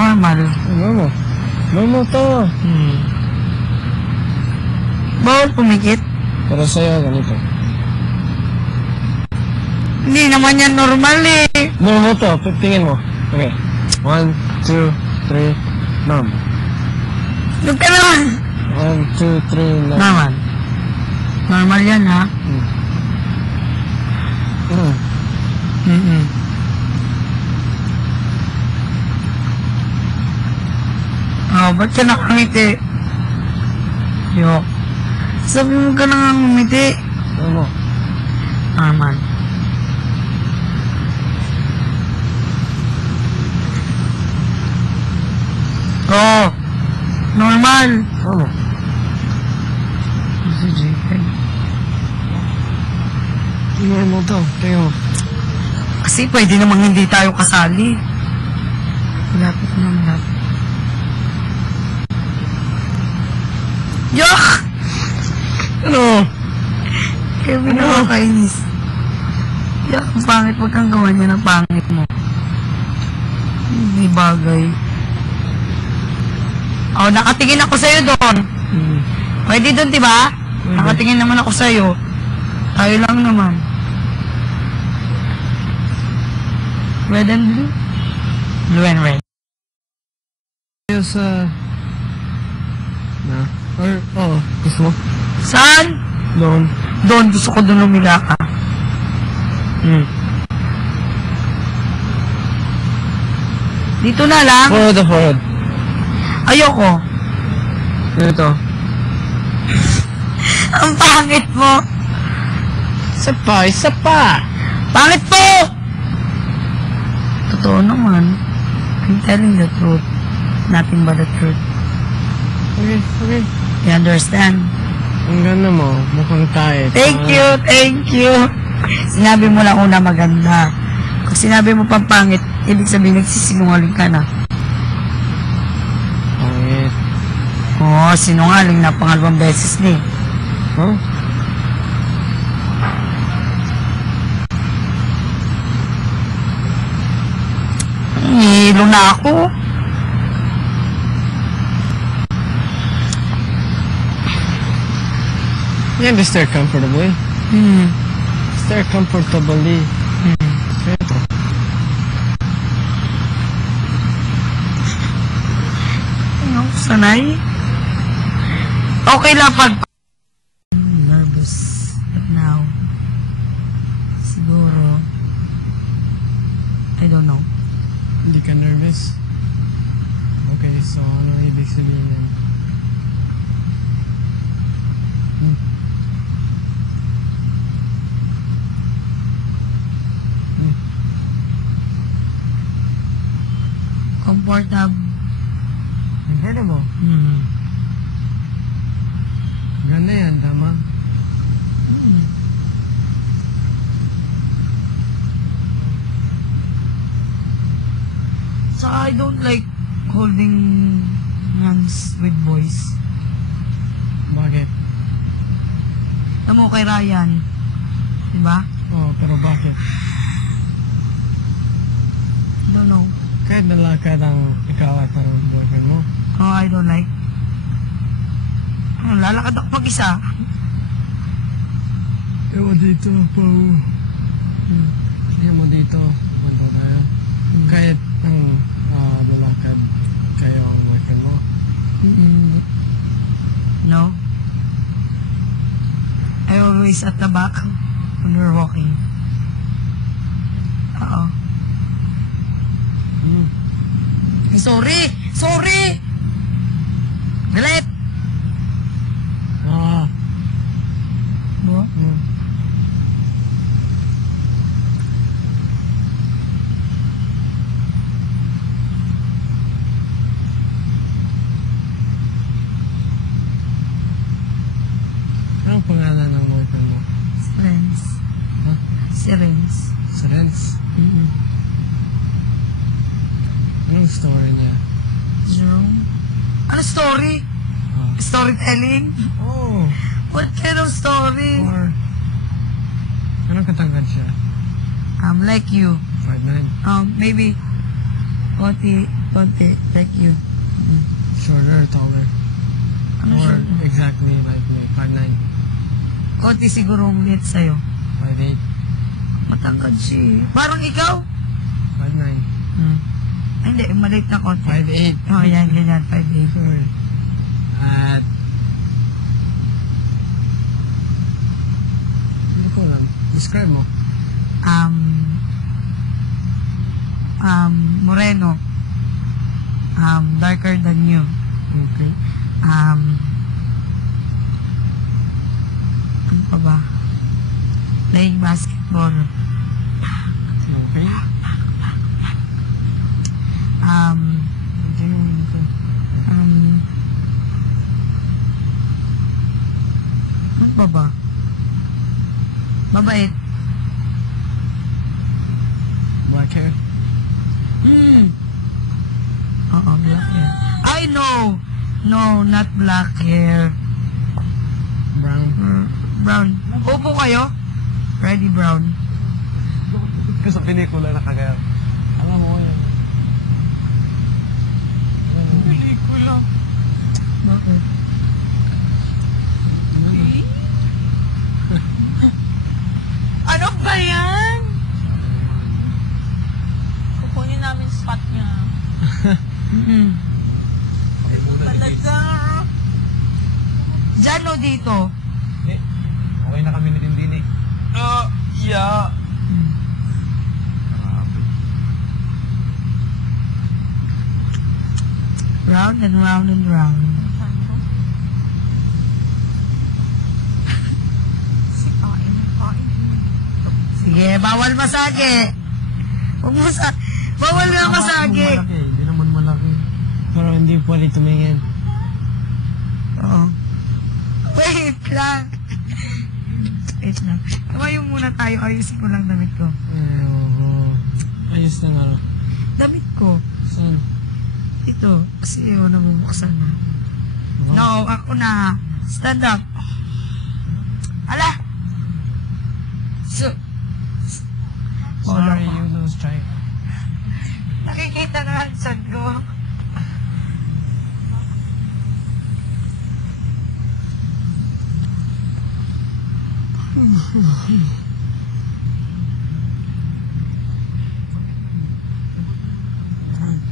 Normal. Normal. Normal to. Bawal pumikit. Pero sa'yo, ganito. Hindi naman yan normal eh. Normal to. Tingin mo. Okay. 1, 2, 3. Normal. Huwag ka naman. 1, 2, 3. Normal. Normal yan ha. Oh, ba't ka nakangiti? Yok. Sabi mo ka nakangiti. Ano? Normal. Oh, normal. Ano? Si JK. Tingnan mo to. Tingnan mo. Kasi pwede namang hindi tayo kasali. Malapit na malapit. Yok! Ano? Kaya pinakakainis. Yok, ang pangit. Huwag kang gawa niya ng pangit mo. Hindi bagay. Oh, nakatingin ako sa'yo doon. Pwede doon, diba? Nakatingin naman ako sa'yo. Tayo lang naman. Red and blue? Blue and red. Tayo sa... Or, gusto mo? Saan? Doon. Doon, gusto ko doon lumila ka. Dito na lang. Forward. Ayoko. Ganito. Ang pangit mo. Isa pa. Pangit po! Totoo naman. I'm telling the truth. Nothing but the truth. Okay. You understand? Ang ganda mo. Mukhang tayo. Thank you. Sinabi mo lang una maganda. Kung sinabi mo pang pangit, ibig sabihin nagsisinungaling ka na. Pangit. Oo, sinungaling na pangalawang beses ni. Huh? Hilo na ako. Yeah, just stare comfortably. Stare comfortably. Ito. Ano, sanay? Okay lang pag... Nervous. But now, siguro, I don't know. Hindi ka nervous? Okay, so ano ibig sabihin yan? Comfortable. Ganda yan, tama? So I don't like holding hands with boys. Bakit? Alam mo kay Ryan, diba? Oh, pero bakit? Don't know. Kahit nalakad ang ikaw at ang boyfriend mo. Oh, I don't like. Lalakad ako mag-isa. Ewan dito, Pao. Hindi mo dito. Punta tayo. Kahit ang lalakad kayo ang boyfriend mo. No. I always at the back when we're walking. Sorry! Galit! Bo? Anong pangalan ng boyfriend mo? Sirens. Huh? Sirens. Sirens? Anong story niya? Jerome? Ano story? Storytelling? Oh! What kind of story? Or... Anong katangkad siya? Like you. 5'9"? Maybe 40 Konti, like you. Shorter, taller. Ano Or siya? exactly like me. 5'9". Konti siguro ang liit sa'yo. 5'8". Matangkad siya. Parang ikaw? 5'9". Ay, hindi, maliit na konti. 5'8". Oh, yan, ganyan, 5'8". At hindi ko alam. Describe mo. Moreno. Darker than you. Okay. Ano pa ba? Playing basketball. Okay. Ano pa ba? Mabait. Black hair. Oo, black hair. I know! No, not black hair. Brown. Brown. Upo kayo? Ready, brown. Kasi sa pelikula na kagaya. Alam mo yun. Pelikula. Bakit? Ano ba yan? Kukunin namin spot niya. Talaga. Diyan o dito? Okay na kami ni Tindini. Yeah. Round and round and round. Sige, bawal masage. Huwag mo sa... Bawal nga masage. Hindi naman malaki. Pero hindi pwede tumingin. Oo. Wait lang. Wait lang. Tumayo muna tayo. Ayusin ko lang damit ko. Ayos na nga. Damit ko. Saan? Ito. Kasi yun, nabubuksan na. No, ako na. Stand up. Ala! So, Sorry, you lose track. nakikita na ang sad ko.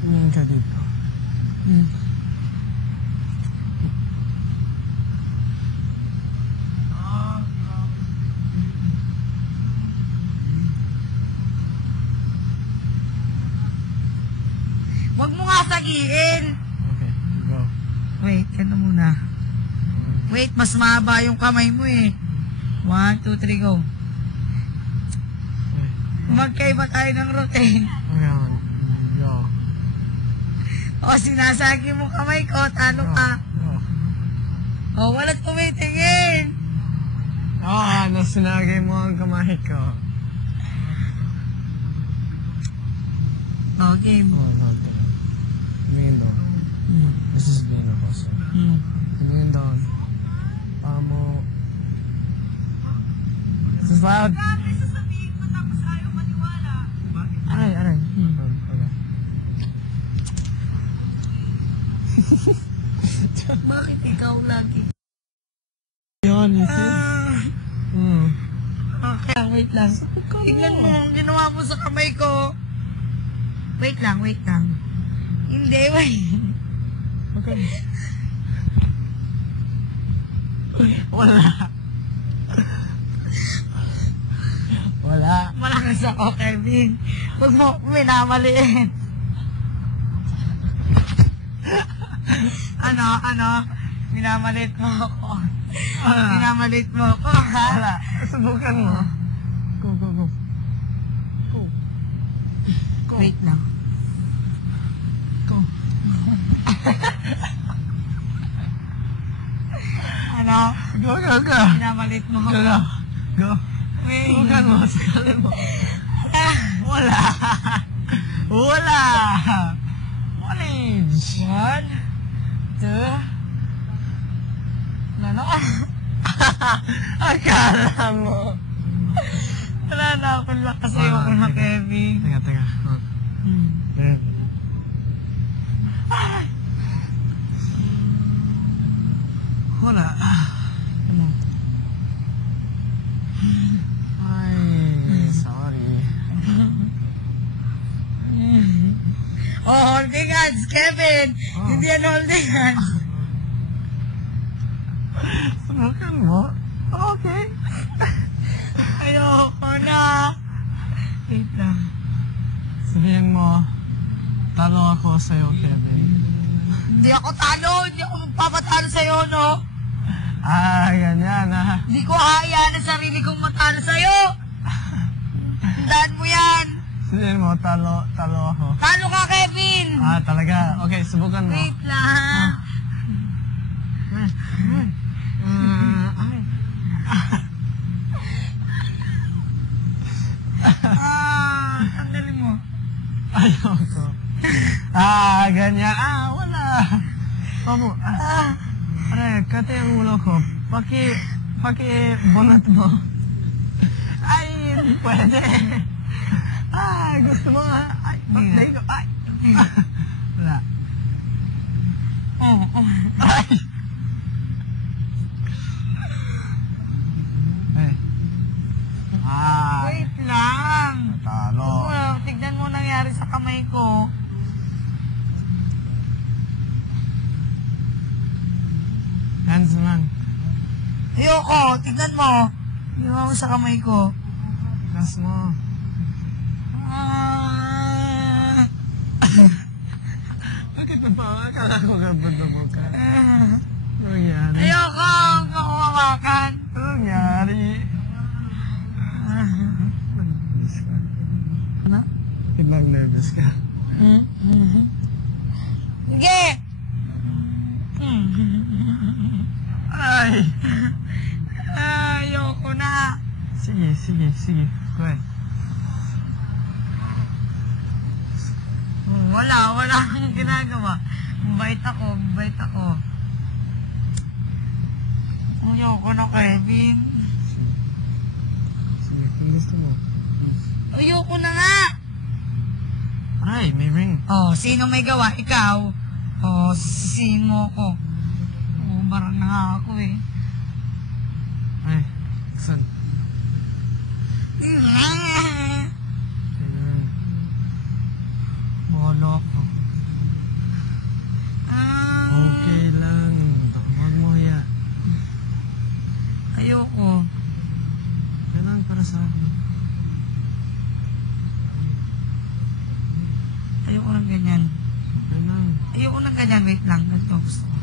Tumingin ka dito. Huwag mo nga sagiin. Okay, go. Wait, ano muna. Wait, mas mahaba yung kamay mo eh. 1, 2, 3, go. Magkaiba tayo ng routine. Okay, go. O, sinasagi mo kamay ko, talo ka. Go. O, wala't tumitingin. Nasinagay mo ang kamay ko. O, game. Okay. Tumingin doon. This is being a puzzle. Tumingin doon. Mo. This is loud. Aray. Okay. Bakit ikaw lagi? Yun, you see? Okay, wait lang. Tingnan mo, ang ginawa mo sa kamay ko. Wait lang. Hindi, wait. Okay. Wala. Malakas ako, Kevin. Huwag mo minamaliit. Ano? Minamaliit mo ako. Minamaliit mo ako, ha? Wala. Subukan mo. Go. Wait lang. Go. Ano? Go. Minamaliit mo ako. Go. Wait. Subukan mo. Sakalin mo. Wala. One age. 1, 2. Ano? Akala mo. Wala na akong lakas. Ayoko na, Kevin. Teka. Ayan. Oh, holding hands, Kevin. Oh. Hindi yan holding hands. Subukan mo? Okay. Ayoko na. Wait lang. Sabihin mo, talo ako sa'yo, Kevin. Hindi ako talo. Hindi ako magpapatalo sa'yo, no? Ganyan ah. Hindi ko hahayaan ang sarili kong matalo sa'yo. Tandaan mo yan. Sabihin mo, talo ako. Talo ka, Kevin. Talaga? Okay, subukan mo. Wait lang. Tanggalin mo. Ayoko. Ganyan. Wala. Pamu. Aray, kati ang ulo ko. Bunot mo. Ay, hindi pwede. Gusto mo ha? Ay, patay ko. Ay. Wala. Ay. Wait lang. Talo. Tignan mo nangyari sa kamay ko. Hands lang. Ayoko, tignan mo. Ginawa mo sa kamay ko. Gas mo. Bakit na pa? Akala ko gabod na mo ka. Ano nangyari? Ayoko, huwag ako hawakan. Ano nangyari? Nervous ka. Ano? Biglang nervous ka. Sige! Ay! Ayoko na. Sige. Go Wala akong ginagawa. Bait ako. Ayoko na, Kevin. Sige, kung gusto mo. Ayoko na nga. Aray, may ring. Oh, sino may gawa? Ikaw? Oh, sisihin mo ko. Oh, barang na nga ako eh. Ay, saan? Bolo ko. Okay lang. Huwag mo ya. Ayoko. Kailangan para sa akin. Ayoko ng ganyan. Kailangan. Ayoko ng ganyan. Wait lang. Ganito gusto ko.